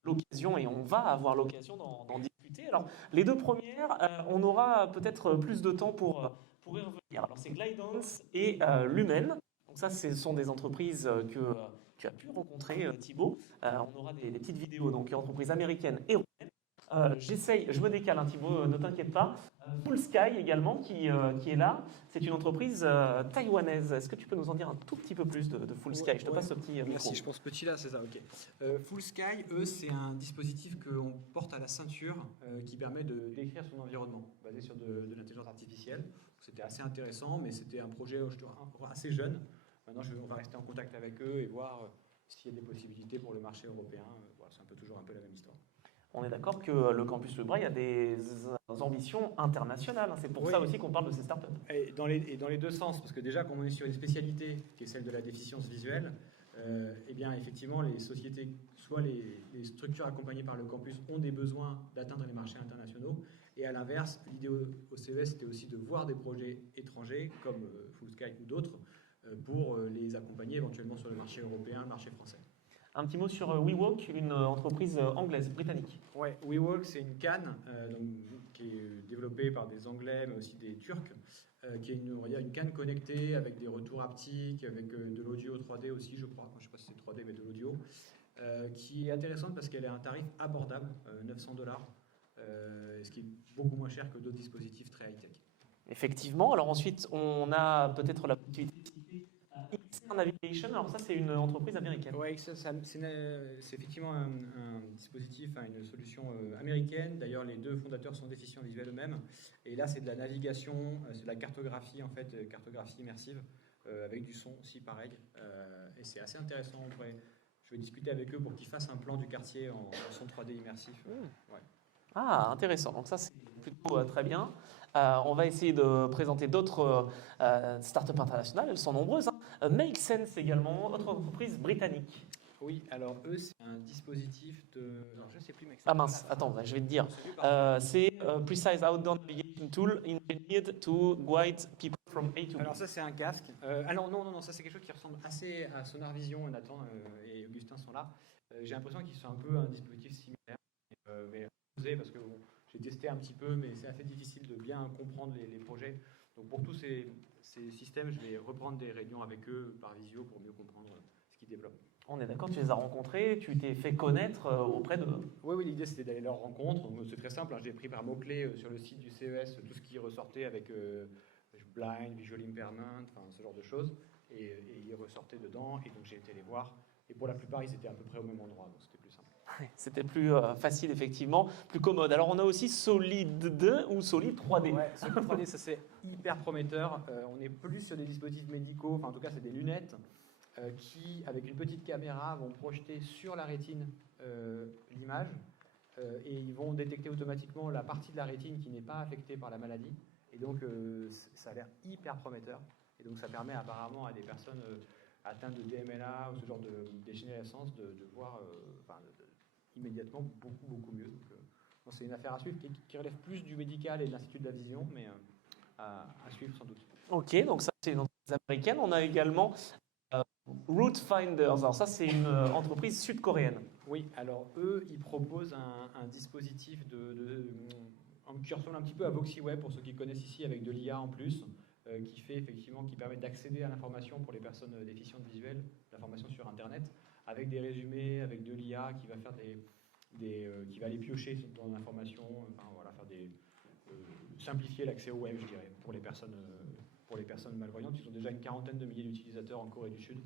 l'occasion et on va avoir l'occasion d'en discuter. Alors, les 2 premières, on aura peut-être plus de temps pour y revenir. Alors, c'est Glidance et Lumen. Donc ça, ce sont des entreprises que tu as pu rencontrer, Thibaut. On aura des petites vidéos, donc entreprises américaines et européennes. Je me décale, hein, Thibaut, ne t'inquiète pas. Full Sky également, qui est là. C'est une entreprise taïwanaise. Est-ce que tu peux nous en dire un tout petit peu plus de Full Sky ? Je te passe ce petit micro. Merci, je pense petit là, c'est ça, ok. Full Sky, eux, c'est un dispositif qu'on porte à la ceinture qui permet de décrire son environnement, basé sur de l'intelligence artificielle. C'était assez intéressant, mais c'était un projet assez jeune. Maintenant, on va rester en contact avec eux et voir s'il y a des possibilités pour le marché européen. Voilà, c'est toujours un peu la même histoire. On est d'accord que le campus Le Braille a des ambitions internationales. C'est pour ça aussi qu'on parle de ces startups. Et dans les 2 sens, parce que déjà, quand on est sur une spécialité qui est celle de la déficience visuelle, eh bien, effectivement, les sociétés, soit les structures accompagnées par le campus ont des besoins d'atteindre les marchés internationaux. Et à l'inverse, l'idée au CES, c'était aussi de voir des projets étrangers, comme Full Sky ou d'autres, pour les accompagner éventuellement sur le marché européen, le marché français. Un petit mot sur WeWalk, une entreprise anglaise, britannique. Ouais, WeWalk, c'est une canne qui est développée par des Anglais, mais aussi des Turcs, qui est une canne connectée avec des retours haptiques, avec de l'audio 3D aussi, je crois. Je ne sais pas si c'est 3D, mais de l'audio, qui est intéressante parce qu'elle a un tarif abordable, $900, ce qui est beaucoup moins cher que d'autres dispositifs très high-tech. Effectivement. Alors ensuite, on a peut-être la possibilité de citer XR Navigation. Alors ça, c'est une entreprise américaine. Oui, c'est effectivement un dispositif, une solution américaine. D'ailleurs, les 2 fondateurs sont déficients visuels eux-mêmes. Et là, c'est de la navigation, c'est de la cartographie, en fait, cartographie immersive, avec du son aussi, pareil. Et c'est assez intéressant. Je vais discuter avec eux pour qu'ils fassent un plan du quartier en son 3D immersif. Ouais. Ah, intéressant. Donc ça, c'est plutôt très bien. On va essayer de présenter d'autres startups internationales. Elles sont nombreuses. Make Sense également, autre entreprise britannique. Oui, alors eux, c'est un dispositif de... Alors, je ne sais plus, Make Sense. Ah mince, attends, je vais te dire. C'est Precise Outdoor Navigation Tool engineered to guide people from A to B. Alors ça, c'est un casque. Alors non, ça c'est quelque chose qui ressemble assez à Sonar Vision. Nathan et Augustin sont là. J'ai l'impression qu'ils sont un peu un dispositif similaire. Mais parce que bon, j'ai testé un petit peu, mais c'est assez difficile de bien comprendre les projets. Donc pour tous ces systèmes, je vais reprendre des réunions avec eux par visio pour mieux comprendre ce qu'ils développent. On est d'accord, tu les as rencontrés, tu t'es fait connaître auprès d'eux. Oui, l'idée c'était d'aller à leur rencontre. Donc c'est très simple, j'ai pris par mots-clés sur le site du CES tout ce qui ressortait avec blind, visual impairment, enfin, ce genre de choses. et ils ressortaient dedans. Et donc j'ai été les voir. Et pour la plupart, ils étaient à peu près au même endroit, donc c'était plus simple. C'était plus facile, effectivement, plus commode. Alors, on a aussi Solid 2 ou Solid 3D. Ouais, Solid 3D, ça c'est hyper prometteur. On est plus sur des dispositifs médicaux, enfin en tout cas c'est des lunettes qui, avec une petite caméra, vont projeter sur la rétine l'image et ils vont détecter automatiquement la partie de la rétine qui n'est pas affectée par la maladie. Et donc ça a l'air hyper prometteur. Et donc ça permet apparemment à des personnes atteintes de DMLA ou ce genre de dégénérescence de voir immédiatement beaucoup mieux. Donc, c'est une affaire à suivre qui relève plus du médical et de l'Institut de la Vision, mais à suivre sans doute. Ok, donc ça c'est une entreprise américaine. On a également Root Finders. Alors ça c'est une entreprise sud-coréenne. Oui, alors eux, ils proposent un dispositif qui ressemble un petit peu à VoxyWeb pour ceux qui connaissent ici, avec de l'IA en plus, qui permet d'accéder à l'information pour les personnes déficientes visuelles, l'information sur Internet, avec des résumés, avec de l'IA qui va faire qui va aller piocher dans l'information, simplifier l'accès au web, je dirais, pour les personnes malvoyantes. Ils ont déjà une quarantaine de milliers d'utilisateurs en Corée du Sud,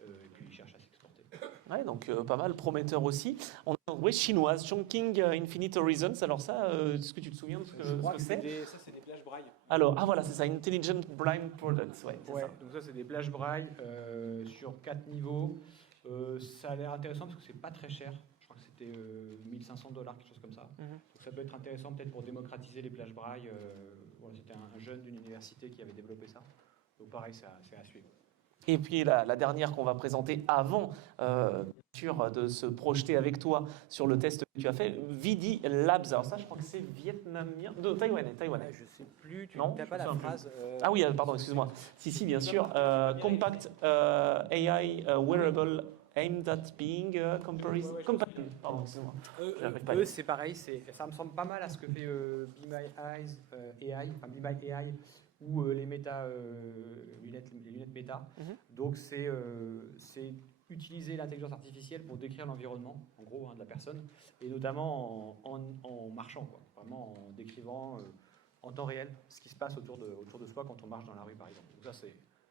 et puis ils cherchent à s'exporter. Ouais, donc pas mal, prometteur aussi. On a une entreprise chinoise, Chongqing Infinite Horizons. Alors ça, est-ce que tu te souviens de ce que c'est? Ça, c'est des plages braille. Alors, voilà, c'est ça, Intelligent Blind Products. Ouais, donc ça, c'est des plages braille sur 4 niveaux. Ça a l'air intéressant parce que c'est pas très cher. Je crois que c'était $1 500, quelque chose comme ça. Donc ça peut être intéressant peut-être pour démocratiser les plages braille. C'était un jeune d'une université qui avait développé ça. Donc pareil, c'est à suivre. Et puis la dernière qu'on va présenter avant, bien sûr, de se projeter avec toi sur le test que tu as fait, VD Labs. Alors ça, je crois que c'est vietnamien, taïwanais. Je ne sais plus, tu n'as pas la phrase. Ah oui, pardon, excuse-moi. Si, bien sûr. Compact AI Wearable Aimed at Being Companion. Pardon, excuse-moi. Eux, c'est pareil, ça me semble pas mal à ce que fait Be My Eyes AI, enfin Be My AI, ou les lunettes méta. Donc c'est utiliser l'intelligence artificielle pour décrire l'environnement, en gros, de la personne, et notamment en marchant, quoi. Vraiment en décrivant en temps réel ce qui se passe autour de soi quand on marche dans la rue, par exemple. Donc ça,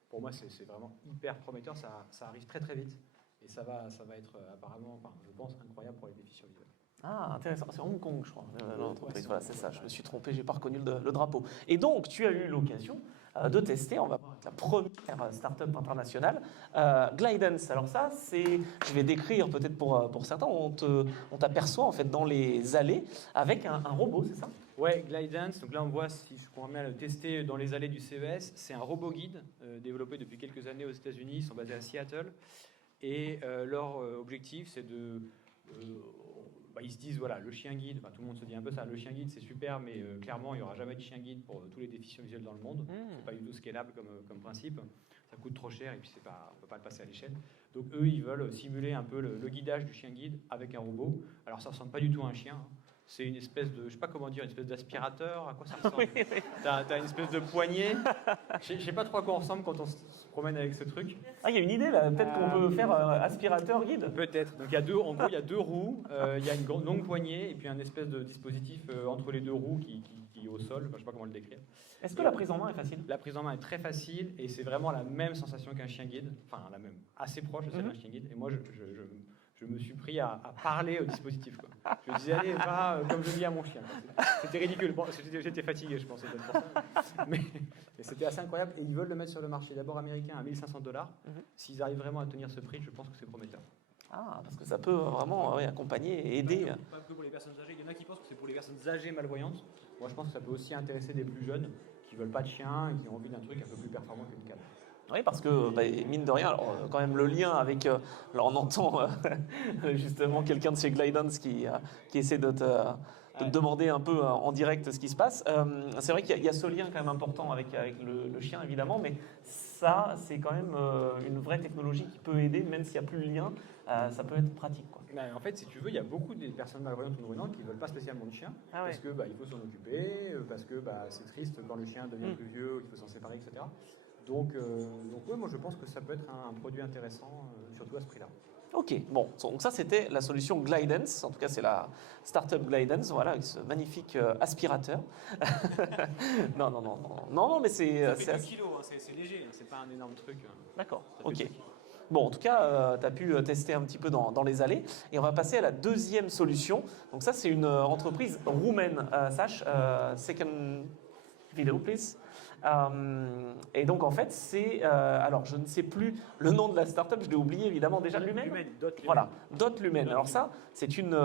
pour moi, c'est vraiment hyper prometteur, ça arrive très très vite, et ça va être apparemment, je pense, incroyable pour les déficients visuels. Ah, intéressant. C'est Hong Kong, je crois, l'entreprise. Voilà, c'est ça. Je me suis trompé, j'ai pas reconnu le drapeau. Et donc, tu as eu l'occasion de tester, on va voir la première start-up internationale, Glidance. Alors ça, je vais décrire peut-être pour certains, on t'aperçoit en fait dans les allées avec un robot, c'est ça? Ouais, Glidance. Donc là, on voit, si je comprends bien, le tester dans les allées du CES. C'est un robot guide développé depuis quelques années aux États-Unis. Ils sont basés à Seattle. Et leur objectif, c'est de... ils se disent, voilà, le chien guide, tout le monde se dit un peu ça, le chien guide c'est super, mais clairement il n'y aura jamais de chien guide pour tous les déficients visuels dans le monde. C'est pas du tout scalable comme principe, ça coûte trop cher et puis on ne peut pas le passer à l'échelle. Donc eux, ils veulent simuler un peu le guidage du chien guide avec un robot. Alors ça ressemble pas du tout à un chien, hein. C'est une espèce de, je sais pas comment dire, une espèce d'aspirateur, à quoi ça ressemble? T'as une espèce de poignée. Je sais pas trop à quoi on ressemble quand on se promène avec ce truc. Ah, il y a une idée là, peut-être qu'on peut faire aspirateur guide. Peut-être. Donc en gros, il y a 2 roues, il y a une longue poignée et puis un espèce de dispositif entre les 2 roues qui est au sol. Je sais pas comment le décrire. Est-ce que la prise en main est facile? La prise en main est très facile et c'est vraiment la même sensation qu'un chien guide, enfin la même, assez proche de celle d'un chien guide. Et moi, je me suis pris à parler au dispositif, quoi. Je me disais, allez, va comme je dis à mon chien. C'était ridicule. Bon, j'étais fatigué, je pensais, pour ça. Mais c'était assez incroyable. Et ils veulent le mettre sur le marché, d'abord américain, à $1 500. S'ils arrivent vraiment à tenir ce prix, je pense que c'est prometteur. Ah, parce que ça peut vraiment accompagner et aider. Pas que pour les personnes âgées. Il y en a qui pensent que c'est pour les personnes âgées malvoyantes. Moi, je pense que ça peut aussi intéresser des plus jeunes qui veulent pas de chien et qui ont envie d'un truc un peu plus performant qu'une canne. Oui, parce que, mine de rien, alors, quand même le lien avec... alors on entend justement quelqu'un de chez Glidance qui essaie de te demander un peu en direct ce qui se passe. C'est vrai qu'il y a ce lien quand même important avec le chien, évidemment, mais ça, c'est quand même une vraie technologie qui peut aider, même s'il n'y a plus le lien, ça peut être pratique, quoi. En fait, si tu veux, il y a beaucoup de personnes malvoyantes ou non-voyantes qui ne veulent pas spécialement de chien, parce que il faut s'en occuper, parce que c'est triste quand le chien devient plus vieux, qu'il faut s'en séparer, etc. Donc ouais, moi je pense que ça peut être un produit intéressant, surtout à ce prix-là. Ok, bon, donc ça c'était la solution Glidance, en tout cas c'est la startup Glidance, voilà, avec ce magnifique aspirateur. Non, mais c'est Ça fait 2 assez... kilos, hein, c'est léger, hein, c'est pas un énorme truc. D'accord, Ça fait 2 ok. kilos. Bon, en tout cas, tu as pu tester un petit peu dans les allées. Et on va passer à la deuxième solution. Donc ça, c'est une entreprise roumaine. Sache, second video, please. Et donc, en fait, c'est... alors, je ne sais plus le nom de la startup, je l'ai oublié, évidemment, déjà, Lumen. Dot Lumen. Voilà, Dot Lumen. Alors ça, c'est une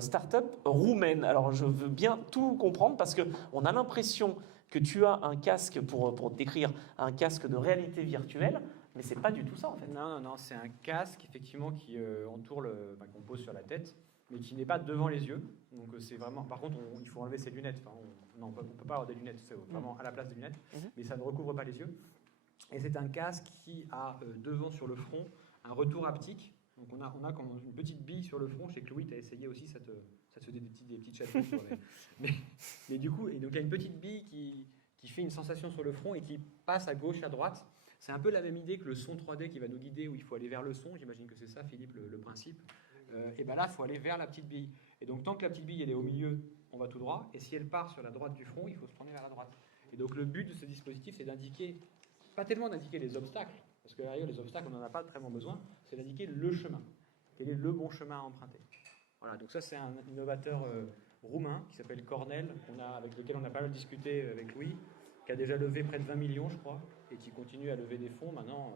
start-up roumaine. Alors je veux bien tout comprendre parce qu'on a l'impression que tu as un casque, pour décrire un casque de réalité virtuelle, mais c'est pas du tout ça en fait. Non, c'est un casque effectivement qui entoure qu'on pose sur la tête, mais qui n'est pas devant les yeux. Donc c'est vraiment. Par contre, il faut enlever ses lunettes. Enfin, on peut pas avoir des lunettes, c'est vraiment à la place des lunettes, mais ça ne recouvre pas les yeux. Et c'est un casque qui a devant sur le front un retour haptique. Donc on a comme une petite bille sur le front. Je sais que Louis, tu as essayé aussi, ça te fait des petites chatouilles sur les... mais du coup, et donc il y a une petite bille qui fait une sensation sur le front et qui passe à gauche, à droite. C'est un peu la même idée que le son 3D qui va nous guider, où il faut aller vers le son. J'imagine que c'est ça, Philippe, le principe. Et bien là, il faut aller vers la petite bille. Et donc tant que la petite bille elle est au milieu, on va tout droit. Et si elle part sur la droite du front, il faut se tourner vers la droite. Et donc le but de ce dispositif, c'est d'indiquer, pas tellement d'indiquer les obstacles, parce que derrière les obstacles, on n'en a pas vraiment besoin, c'est d'indiquer le chemin. Quel est le bon chemin à emprunter. Voilà, donc ça c'est un innovateur roumain qui s'appelle Cornel, avec lequel on a pas mal discuté avec Louis, qui a déjà levé près de 20 millions, je crois, et qui continue à lever des fonds. Maintenant,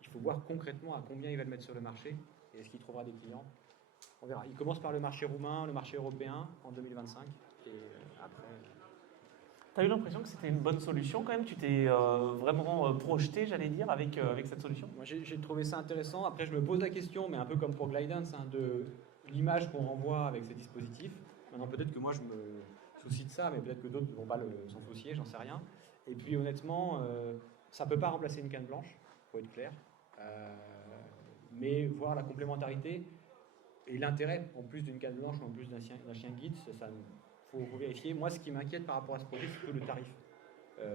il faut voir concrètement à combien il va le mettre sur le marché, et est-ce qu'il trouvera des clients. On verra. Il commence par le marché roumain, le marché européen en 2025, et après... Tu as eu l'impression que c'était une bonne solution quand même? Tu t'es vraiment projeté, j'allais dire, avec cette solution? Moi, j'ai trouvé ça intéressant. Après, je me pose la question, mais un peu comme pour Glidance, de l'image qu'on renvoie avec ces dispositifs. Maintenant, peut-être que moi, je me soucie de ça, mais peut-être que d'autres ne vont pas s'en soucier, j'en sais rien. Et puis, honnêtement, ça ne peut pas remplacer une canne blanche, il faut être clair. Mais voir la complémentarité et l'intérêt, en plus d'une canne blanche ou en plus d'un chien guide, ça faut vérifier. Moi, ce qui m'inquiète par rapport à ce produit, c'est plutôt le tarif.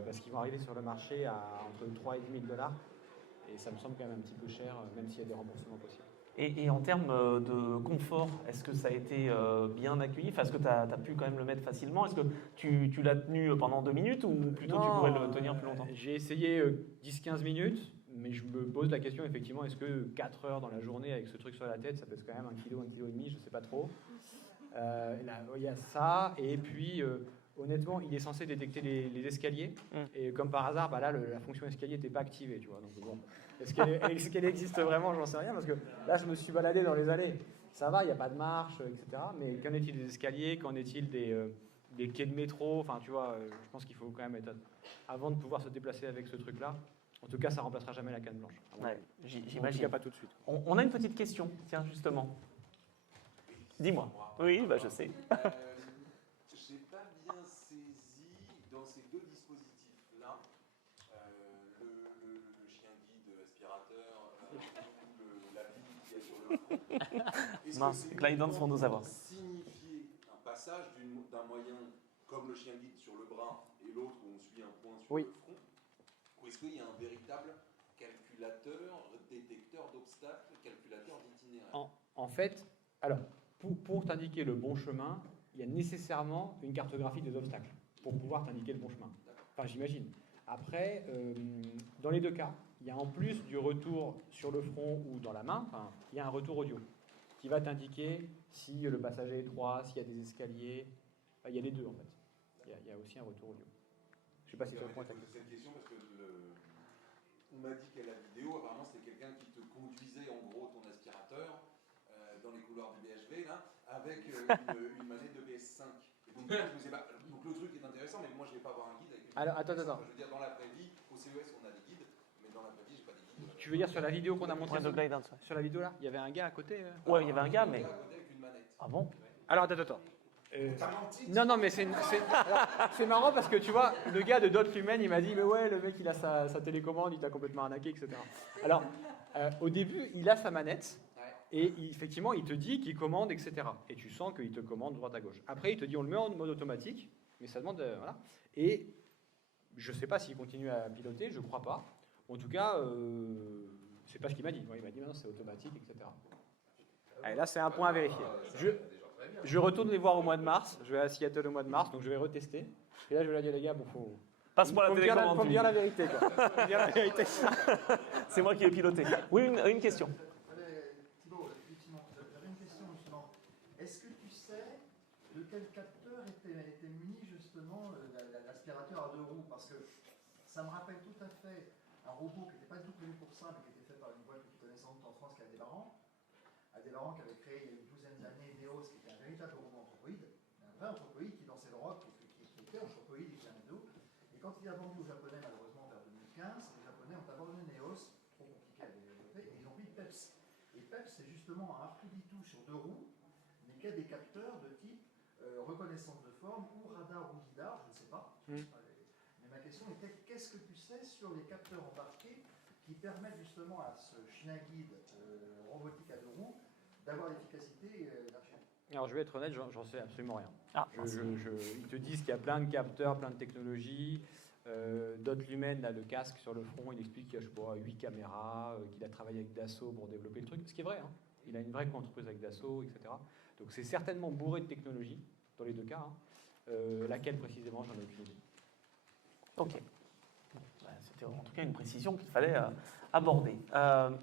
Parce qu'ils vont arriver sur le marché à entre 3 et 10 000 $. Et ça me semble quand même un petit peu cher, même s'il y a des remboursements possibles. Et en termes de confort, est-ce que ça a été bien accueilli? Est-ce que tu as pu quand même le mettre facilement? Est-ce que tu l'as tenu pendant 2 minutes ou plutôt tu pourrais le tenir plus longtemps? J'ai essayé 10-15 minutes, mais je me pose la question effectivement, est-ce que 4 heures dans la journée avec ce truc sur la tête, ça pèse quand même 1 kg, 1,5 kg, je ne sais pas trop. Il y a ça, et puis honnêtement, il est censé détecter les escaliers, et comme par hasard, là, la fonction escalier n'était pas activée, tu vois. Donc bon, est-ce qu'elle existe vraiment? J'en sais rien, parce que là, je me suis baladé dans les allées. Ça va, il n'y a pas de marche, etc. Mais qu'en est-il des escaliers? Qu'en est-il des quais de métro? Enfin, tu vois, je pense qu'il faut quand même être... Avant de pouvoir se déplacer avec ce truc-là, en tout cas, ça ne remplacera jamais la canne blanche. Ouais, En j'imagine. tout cas, pas tout de suite. On a une petite question, tiens, justement. Dis-moi. Oui, je sais. J'ai pas bien saisi dans ces deux dispositifs-là, le chien guide aspirateur ou la bille qui est sur le front. Mince, Glidance vont nous avoir. Signifier un passage d'un moyen comme le chien guide sur le bras et l'autre où on suit un point sur le front, ou est-ce qu'il y a un véritable calculateur, détecteur d'obstacles, calculateur d'itinéraire? En fait, alors, pour t'indiquer le bon chemin, il y a nécessairement une cartographie des obstacles pour pouvoir t'indiquer le bon chemin. Enfin, j'imagine. Après, dans les deux cas, il y a en plus du retour sur le front ou dans la main, il y a un retour audio qui va t'indiquer si le passage est étroit, s'il y a des escaliers. Il y a les deux en fait. Il y a aussi un retour audio. Je ne sais pas si ça répond à ta question. Cette question parce que on m'a dit qu'à la vidéo, apparemment, c'était quelqu'un qui te conduisait en gros ton aspirateur dans les couloirs du BHV là, avec une manette de PS5. Et donc, je me disais, donc le truc est intéressant, mais moi je ne vais pas avoir un guide avec une Alors, attends. Je veux dire, dans la vraie vie, au CES on a des guides, mais dans la vraie vie, j'ai pas des guides. Tu veux dire sur la vidéo qu'on a montrée de Glidance, ouais. Sur la vidéo là, il y avait un gars à côté Ouais, il y avait un gars, mais... À côté avec une manette. Ah bon? Alors, attends. T'as menti? Non, mais c'est marrant parce que tu vois, le gars de Dot Lumen, il m'a dit, mais ouais, le mec il a sa télécommande, il t'a complètement arnaqué, etc. Alors, au début, il a sa manette, et effectivement, il te dit qu'il commande, etc. Et tu sens qu'il te commande droite à gauche. Après, il te dit, on le met en mode automatique, mais ça demande, voilà. Et je ne sais pas s'il continue à piloter, je ne crois pas. En tout cas, c'est pas ce qu'il m'a dit. Il m'a dit, maintenant c'est automatique, etc. Allez, là, c'est un point à vérifier. Je retourne les voir au mois de mars. Je vais à Seattle au mois de mars, donc je vais retester. Et là, je vais leur dire, les gars, bon, faut Passe-moi la me télécommande. dire la vérité, quoi. Faut me dire la vérité. C'est moi qui ai piloté. Oui, une question. Thibaut, effectivement, j'avais une question justement. Est-ce que tu sais de quel capteur était muni justement l'aspirateur à 2 roues? Parce que ça me rappelle tout à fait un robot qui n'était pas du tout prévu pour ça, mais qui était fait par une boîte qui connaissait en France, qui a Adélaran. Adélaran qui avait créé il y a une douzaine d'années Neos, qui était un véritable robot anthropoïde. Un vrai anthropoïde qui, dans ses droits, qui était anthropoïde et qui a un dos. Et quand il a vendu aux Japonais, malheureusement, vers 2015, les Japonais ont abandonné Neos, trop compliqué à développer, et ils ont pris Peps. Et Peps, c'est justement un R2D2 sur 2 roues, mais qui a des capteurs de type reconnaissance de forme ou radar ou lidar, je ne sais pas. Mais ma question était, qu'est-ce que tu sais sur les capteurs embarqués qui permettent justement à ce chien guide robotique à 2 roues d'avoir l'efficacité d'un chien? Alors, je vais être honnête, j'en sais absolument rien. Ah, Ils te disent qu'il y a plein de capteurs, plein de technologies. Dot Lumen, là, le casque sur le front, il explique qu'il y a, je sais pas, 8 caméras, qu'il a travaillé avec Dassault pour développer le truc, ce qui est vrai. Hein. Il a une vraie entreprise avec Dassault, etc. Donc c'est certainement bourré de technologie, dans les deux cas. Hein. Laquelle précisément, j'en ai aucune idée. Ok. C'était en tout cas une précision qu'il fallait aborder.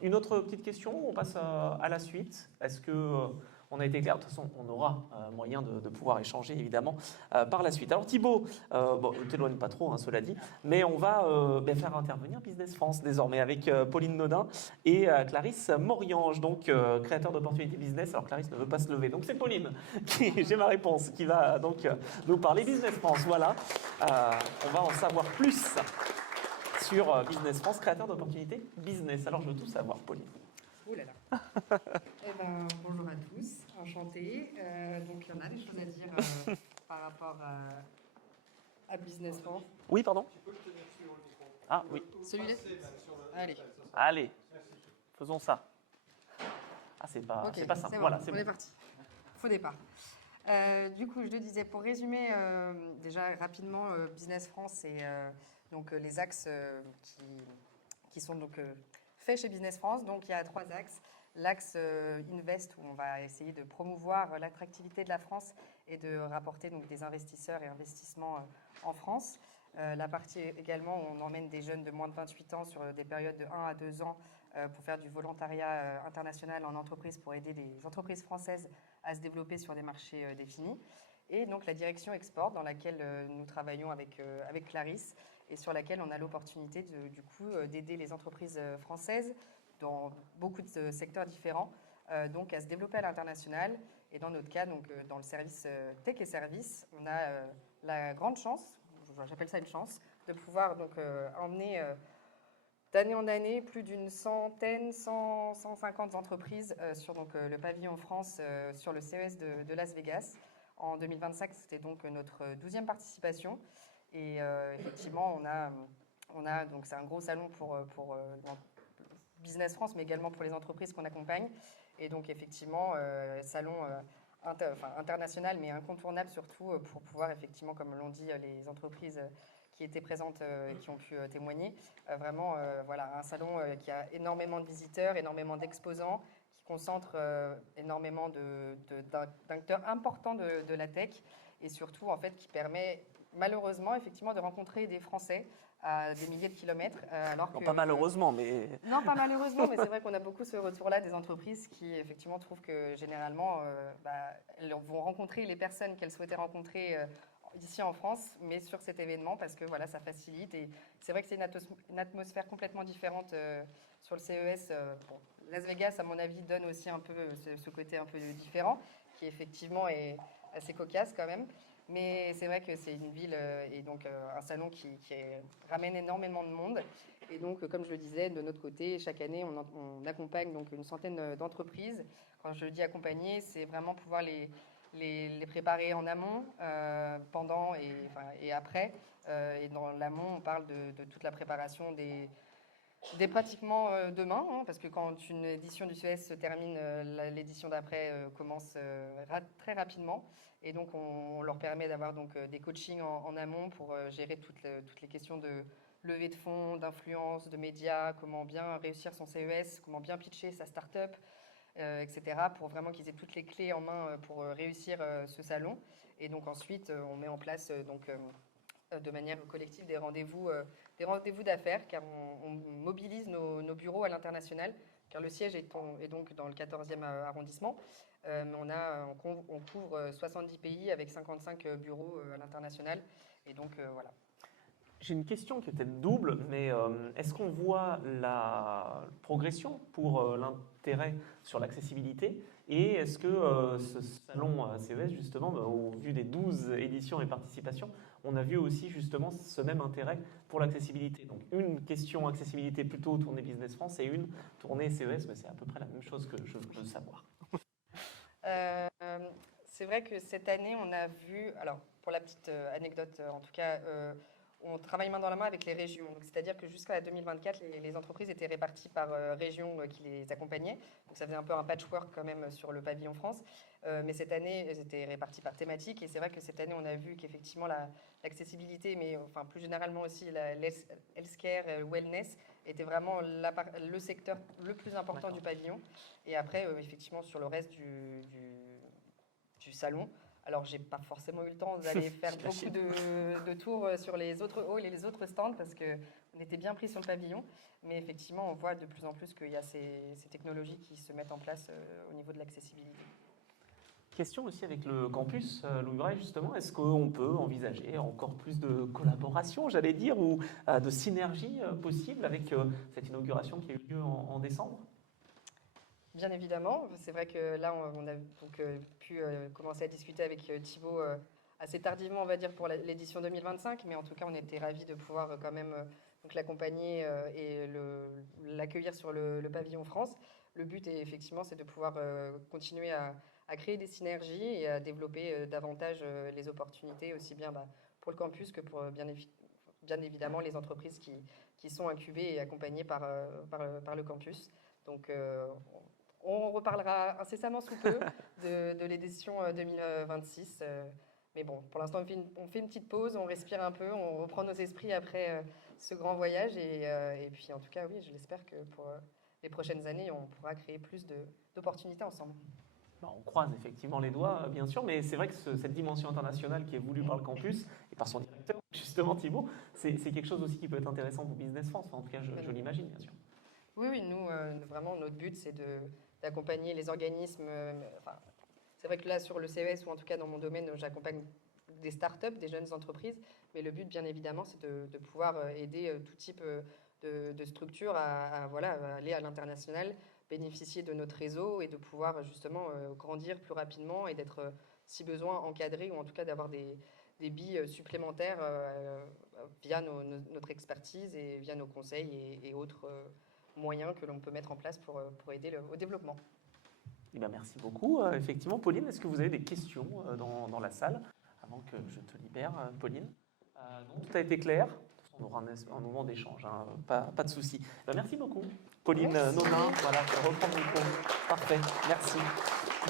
Une autre petite question, on passe à la suite. Est-ce que on a été clair? De toute façon, on aura moyen de pouvoir échanger évidemment par la suite. Alors Thibaut, bon, ne t'éloigne pas trop, hein, cela dit, mais on va faire intervenir Business France désormais avec Pauline Nodin et Clarisse Moriange, donc créateur d'opportunités business. Alors Clarisse ne veut pas se lever, donc c'est Pauline j'ai ma réponse, qui va donc nous parler Business France. Voilà, on va en savoir plus sur Business France, créateur d'opportunités business. Alors je veux tout savoir, Pauline. Oh là là. Eh ben, bonjour à tous, enchantée. Donc il y en a des choses à dire par rapport à Business France. Oui, pardon. Ah oui. Celui-là. Allez. Allez, faisons ça. Ah, c'est pas, Ok, c'est pas simple. bon, Voilà, c'est on bon. est parti. Faux départ. Du coup, je le disais, pour résumer déjà rapidement, Business France, c'est donc les axes qui sont donc faits chez Business France. Donc il y a 3 axes. L'axe Invest, où on va essayer de promouvoir l'attractivité de la France et de rapporter donc des investisseurs et investissements en France. La partie également où on emmène des jeunes de moins de 28 ans sur des périodes de 1 à 2 ans pour faire du volontariat international en entreprise pour aider les entreprises françaises à se développer sur des marchés définis. Et donc la direction export dans laquelle nous travaillons avec Clarisse et sur laquelle on a l'opportunité du coup d'aider les entreprises françaises dans beaucoup de secteurs différents, donc à se développer à l'international. Et dans notre cas, donc dans le service tech et services, on a la grande chance, j'appelle ça une chance, de pouvoir donc emmener d'année en année plus d'une centaine, 150 entreprises sur donc, le pavillon France sur le CES de Las Vegas. En 2025, c'était donc notre 12e participation. Et effectivement, on a donc c'est un gros salon pour Business France, mais également pour les entreprises qu'on accompagne. Et donc effectivement, salon international, mais incontournable surtout pour pouvoir effectivement, comme l'ont dit les entreprises qui étaient présentes et qui ont pu témoigner, vraiment voilà, un salon qui a énormément de visiteurs, énormément d'exposants, qui concentre énormément d'acteurs importants de la tech et surtout en fait qui permet malheureusement effectivement de rencontrer des Français à des milliers de kilomètres. Alors Non, que, pas malheureusement, mais... Non, pas malheureusement, mais c'est vrai qu'on a beaucoup ce retour-là des entreprises qui, effectivement, trouvent que, généralement, elles vont rencontrer les personnes qu'elles souhaitaient rencontrer ici en France, mais sur cet événement, parce que, voilà, ça facilite. Et c'est vrai que c'est une atmosphère complètement différente sur le CES. Bon, Las Vegas, à mon avis, donne aussi un peu ce côté un peu différent, qui, effectivement, est assez cocasse quand même. Mais c'est vrai que c'est une ville et donc un salon qui ramène énormément de monde. Et donc, comme je le disais, de notre côté, chaque année, on accompagne donc une centaine d'entreprises. Quand je dis accompagner, c'est vraiment pouvoir les préparer en amont, pendant et après. Et dans l'amont, on parle de toute la préparation des pratiquement demain, hein, parce que quand une édition du CES se termine, l'édition d'après commence très rapidement. Et donc, on leur permet d'avoir donc des coachings en amont pour gérer toutes les questions de levée de fonds, d'influence, de médias, comment bien réussir son CES, comment bien pitcher sa start-up, etc., pour vraiment qu'ils aient toutes les clés en main pour réussir ce salon. Et donc ensuite, on met en place de manière collective des rendez-vous d'affaires, car on mobilise nos bureaux à l'international, car le siège est donc dans le 14e arrondissement. On couvre 70 pays avec 55 bureaux à l'international. Et donc, voilà. J'ai une question qui est peut-être double, mais est-ce qu'on voit la progression pour l'intérêt sur l'accessibilité? Et est-ce que ce salon CES, justement, au vu des 12 éditions et participations, on a vu aussi justement ce même intérêt pour l'accessibilité? Donc une question accessibilité plutôt tournée Business France et une tournée CES, mais c'est à peu près la même chose que je veux savoir. C'est vrai que cette année, on a vu, alors pour la petite anecdote en tout cas, on travaille main dans la main avec les régions. C'est-à-dire que jusqu'à 2024, les entreprises étaient réparties par régions qui les accompagnaient. Donc ça faisait un peu un patchwork quand même sur le pavillon France. Mais cette année, elles étaient réparties par thématique. Et c'est vrai que cette année, on a vu qu'effectivement, l'accessibilité, mais enfin, plus généralement aussi la healthcare, wellness, était vraiment le secteur le plus important du pavillon. Et après, effectivement, sur le reste du salon, alors, j'ai pas forcément eu le temps d'aller faire beaucoup de tours sur les autres halls et les autres stands parce qu'on était bien pris sur le pavillon. Mais effectivement, on voit de plus en plus qu'il y a ces technologies qui se mettent en place au niveau de l'accessibilité. Question aussi avec le campus Louis Braille, justement. Est-ce qu'on peut envisager encore plus de collaboration, j'allais dire, ou de synergie possible avec cette inauguration qui a eu lieu en décembre? Bien évidemment, c'est vrai que là, on a donc pu commencer à discuter avec Thibaut assez tardivement, on va dire, pour l'édition 2025, mais en tout cas, on était ravis de pouvoir quand même donc l'accompagner et l'accueillir sur le pavillon France. Le but, effectivement, c'est de pouvoir continuer à créer des synergies et à développer davantage les opportunités, aussi bien pour le campus que pour bien évidemment les entreprises qui sont incubées et accompagnées par le campus. Donc, on reparlera incessamment sous peu de l'édition 2026. Mais bon, pour l'instant, on fait une petite pause, on respire un peu, on reprend nos esprits après ce grand voyage. Et puis, en tout cas, oui, je l'espère que pour les prochaines années, on pourra créer plus d'opportunités ensemble. On croise effectivement les doigts, bien sûr, mais c'est vrai que cette dimension internationale qui est voulue par le campus et par son directeur, justement Thibaut, c'est quelque chose aussi qui peut être intéressant pour Business France. Enfin, en tout cas, je l'imagine, bien sûr. Oui, nous, vraiment, notre but, c'est d'accompagner les organismes. C'est vrai que là, sur le CES, ou en tout cas dans mon domaine, j'accompagne des startups, des jeunes entreprises, mais le but, bien évidemment, c'est de pouvoir aider tout type de structures à aller à l'international, bénéficier de notre réseau et de pouvoir justement grandir plus rapidement et d'être, si besoin, encadré, ou en tout cas d'avoir des billes supplémentaires via notre expertise et via nos conseils et autres moyens que l'on peut mettre en place pour aider au développement. Eh bien, merci beaucoup. Effectivement, Pauline, est-ce que vous avez des questions dans la salle avant que je te libère, Pauline? Non, tout a été clair. On aura un moment d'échange, hein, pas de souci. Merci beaucoup, Pauline Nonin. Voilà, je reprends le micro. Parfait, merci.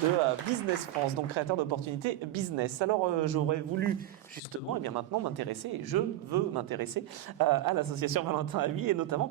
De Business France, donc créateur d'opportunités business. Alors, j'aurais voulu justement, et bien maintenant, m'intéresser, et je veux m'intéresser à l'association Valentin Haby, et notamment